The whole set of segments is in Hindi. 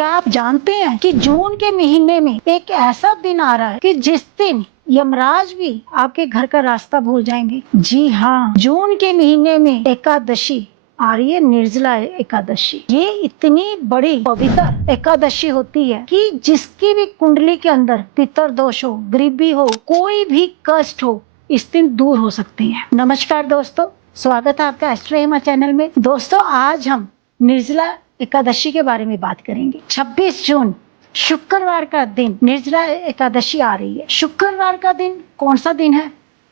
क्या आप जानते हैं कि जून के महीने में एक ऐसा दिन आ रहा है कि जिस दिन यमराज भी आपके घर का रास्ता भूल जाएंगे। जी हाँ, जून के महीने में एकादशी आ रही है, निर्जला एकादशी। ये इतनी बड़ी पवित्र एकादशी होती है कि जिसकी भी कुंडली के अंदर पितर दोष हो, गरीबी हो, कोई भी कष्ट हो, इस दिन दूर हो सकते हैं। नमस्कार दोस्तों, स्वागत है आपका एस्ट्रो हेमा चैनल में। दोस्तों, आज हम निर्जला एकादशी के बारे में बात करेंगे। 26 जून शुक्रवार का दिन निर्जला एकादशी आ रही है। शुक्रवार का दिन कौन सा दिन है?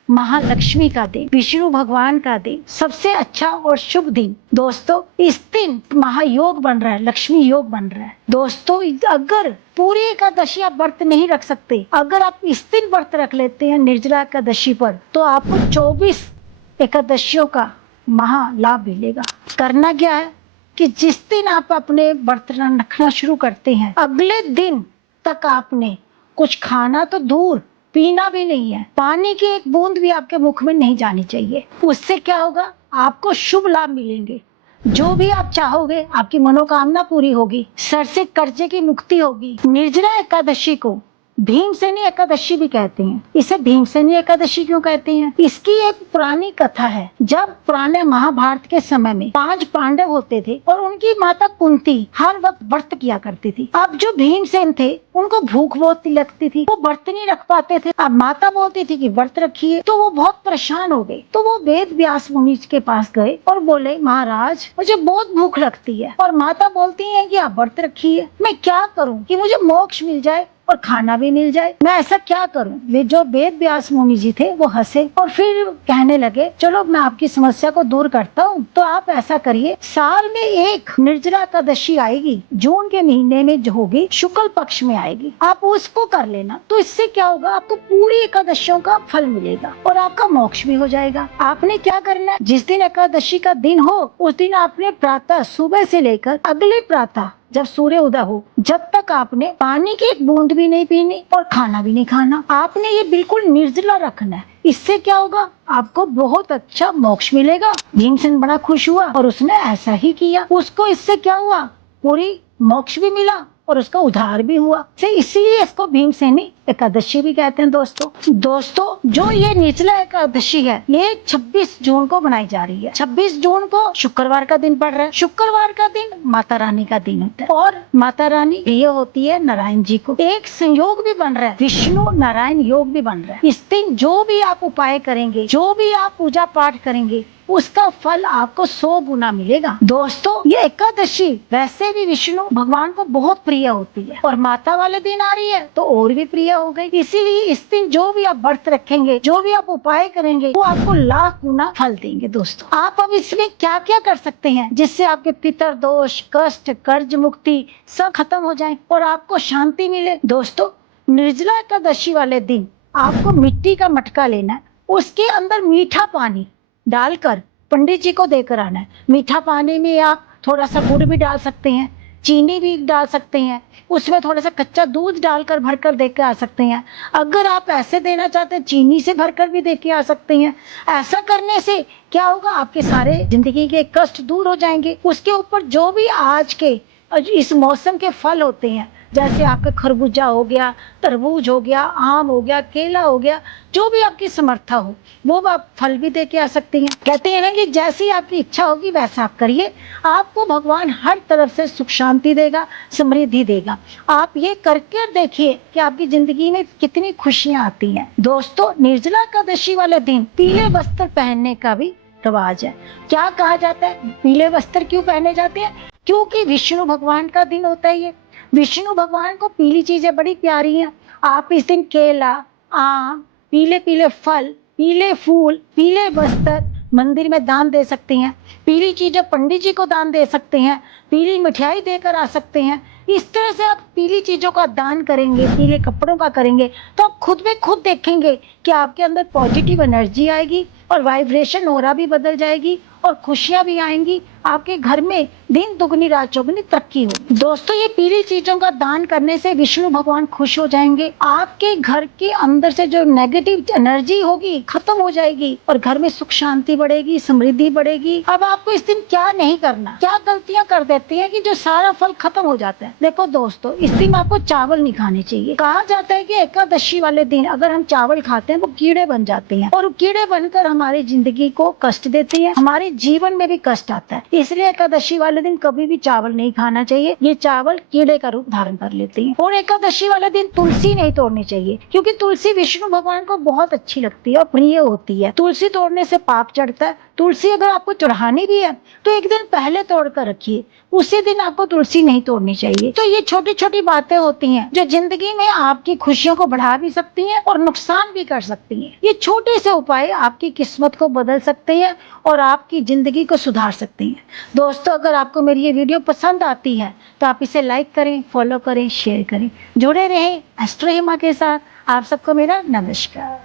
महालक्ष्मी का दिन, विष्णु भगवान का दिन, सबसे अच्छा और शुभ दिन। दोस्तों, इस दिन महायोग बन रहा है, लक्ष्मी योग बन रहा है। दोस्तों, अगर पूरी एकादशी आप व्रत नहीं रख सकते, अगर आप इस दिन व्रत रख लेते हैं निर्जला एकादशी पर, तो आपको 24 एकादशियों का महा लाभ मिलेगा। करना क्या है कि जिस दिन आप अपने व्रत रखना शुरू करते हैं, अगले दिन तक आपने कुछ खाना तो दूर, पीना भी नहीं है। पानी की एक बूंद भी आपके मुख में नहीं जानी चाहिए। उससे क्या होगा? आपको शुभ लाभ मिलेंगे। जो भी आप चाहोगे, आपकी मनोकामना पूरी होगी, सर से कर्जे की मुक्ति होगी। निर्जला एकादशी को भीमसेनी एकादशी भी कहते हैं। इसे भीमसेनी एकादशी क्यों कहते हैं? इसकी एक पुरानी कथा है। जब पुराने महाभारत के समय में 5 पांडव होते थे और उनकी माता कुंती हर वक्त व्रत किया करती थी। अब जो भीमसेन थे, उनको भूख बहुत लगती थी, वो व्रत नहीं रख पाते थे। अब माता बोलती थी कि व्रत रखिए, तो वो बहुत परेशान हो गए। तो वो वेद व्यास मुनि के पास गए और बोले, महाराज, मुझे बहुत भूख लगती है और माता बोलती है कि आप व्रत रखिए। मैं क्या करूँ कि मुझे मोक्ष मिल जाए और खाना भी मिल जाए? मैं ऐसा क्या करूं? वे जो वेद व्यास मुनि जी थे, वो हंसे और फिर कहने लगे, चलो मैं आपकी समस्या को दूर करता हूं। तो आप ऐसा करिए, साल में एक निर्जला एकादशी आएगी, जून के महीने में जो होगी, शुक्ल पक्ष में आएगी, आप उसको कर लेना। तो इससे क्या होगा? आपको पूरी एकादशियों का फल मिलेगा और आपका मोक्ष भी हो जाएगा। आपने क्या करना है? जिस दिन एकादशी का दिन हो, उस दिन आपने प्रातः, सुबह से लेकर अगले प्रातः जब सूर्य उदय हो, जब तक आपने पानी की एक बूंद भी नहीं पीनी और खाना भी नहीं खाना। आपने ये बिल्कुल निर्जला रखना है। इससे क्या होगा? आपको बहुत अच्छा मोक्ष मिलेगा। भीमसेन बड़ा खुश हुआ और उसने ऐसा ही किया। उसको इससे क्या हुआ? पूरी मोक्ष भी मिला और उसका उद्धार भी हुआ। इसीलिए इसको भीमसेनी एकादशी भी कहते हैं। दोस्तों, जो ये निर्जला एकादशी है, ये 26 जून को बनाई जा रही है। 26 जून को शुक्रवार का दिन पड़ रहा है। शुक्रवार का दिन माता रानी का दिन होता है और माता रानी ये होती है नारायण जी को। एक संयोग भी बन रहा है, विष्णु नारायण योग भी बन रहा है। इस दिन जो भी आप उपाय करेंगे, जो भी आप पूजा पाठ करेंगे, उसका फल आपको 100 गुना मिलेगा। दोस्तों, ये एकादशी वैसे भी विष्णु भगवान को बहुत प्रिय होती है और माता वाले दिन आ रही है तो और भी प्रिय हो गई। इसीलिए इस दिन जो भी आप व्रत रखेंगे, जो भी आप उपाय करेंगे, वो आपको लाख गुना फल देंगे। दोस्तों, आप अब इसमें क्या क्या कर सकते हैं जिससे आपके पितर दोष, कष्ट, कर्ज मुक्ति सब खत्म हो जाए और आपको शांति मिले? दोस्तों, निर्जला एकादशी वाले दिन आपको मिट्टी का मटका लेना है, उसके अंदर मीठा पानी डालकर पंडित जी को देकर आना है। मीठा पानी में आप थोड़ा सा गुड़ भी डाल सकते हैं, चीनी भी डाल सकते हैं, उसमें थोड़ा सा कच्चा दूध डालकर भरकर देकर आ सकते हैं। अगर आप ऐसे देना चाहते हैं, चीनी से भरकर भी देके आ सकते हैं। ऐसा करने से क्या होगा? आपके सारे जिंदगी के कष्ट दूर हो जाएंगे। उसके ऊपर जो भी आज के इस मौसम के फल होते हैं, जैसे आपका खरबूजा हो गया, तरबूज हो गया, आम हो गया, केला हो गया, जो भी आपकी समर्था हो, वो आप फल भी दे के आ सकती हैं। कहते हैं ना कि जैसी आपकी इच्छा होगी वैसा आप करिए, आपको भगवान हर तरफ से सुख शांति देगा, समृद्धि देगा। आप ये करके देखिए कि आपकी जिंदगी में कितनी खुशियां आती हैं। दोस्तों, निर्जला एकादशी वाले दिन पीले वस्त्र पहनने का भी रिवाज है। क्या कहा जाता है? पीले वस्त्र क्यों पहने जाते हैं? क्योंकि विष्णु भगवान का दिन होता है ये। विष्णु भगवान को पीली चीजें बड़ी प्यारी हैं। आप इस दिन केला, आम, पीले पीले फल, पीले फूल, पीले वस्त्र मंदिर में दान दे सकते हैं। पीली चीजें पंडित जी को दान दे सकते हैं। पीली मिठाई देकर आ सकते हैं। इस तरह से आप पीली चीजों का दान करेंगे, पीले कपड़ों का करेंगे, तो आप खुद में खुद देखेंगे कि आपके अंदर पॉजिटिव एनर्जी आएगी और वाइब्रेशन ऑरा भी बदल जाएगी और खुशियां भी आएंगी। आपके घर में दिन दुगनी रात चौगुनी तरक्की होगी। दोस्तों, ये पीली चीजों का दान करने से विष्णु भगवान खुश हो जाएंगे। आपके घर के अंदर से जो नेगेटिव एनर्जी होगी खत्म हो जाएगी और घर में सुख शांति बढ़ेगी, समृद्धि बढ़ेगी। अब आपको इस दिन क्या नहीं करना, क्या गलतियां कर देते हैं कि जो सारा फल खत्म हो जाता है। देखो दोस्तों, इस दिन आपको चावल नहीं खाने चाहिए। कहा जाता है कि एकादशी वाले दिन अगर हम चावल खाते हैं वो कीड़े बन जाते हैं और कीड़े बनकर हमारी जिंदगी को कष्ट देती है, हमारे जीवन में भी कष्ट आता है। इसलिए एकादशी वाले दिन कभी भी चावल नहीं खाना चाहिए, ये चावल कीड़े का रूप धारण कर लेते हैं। और एकादशी वाले दिन तुलसी नहीं तोड़नी चाहिए, क्योंकि तुलसी विष्णु भगवान को बहुत अच्छी लगती है और प्रिय होती है। तुलसी तोड़ने से पाप चढ़ता है। तुलसी अगर आपको चढ़ानी भी है तो एक दिन पहले तोड़ कर रखिए, उसी दिन आपको तुलसी नहीं तोड़नी चाहिए। तो ये छोटी छोटी बातें होती हैं जो जिंदगी में आपकी खुशियों को बढ़ा भी सकती हैं और नुकसान भी कर सकती हैं। ये छोटे से उपाय आपकी किस्मत को बदल सकते हैं और आपकी जिंदगी को सुधार सकते हैं। दोस्तों, अगर आपको मेरी ये वीडियो पसंद आती है तो आप इसे लाइक करें, फॉलो करें, शेयर करें। जुड़े रहें एस्ट्रो हेमा के साथ। आप सबको मेरा नमस्कार।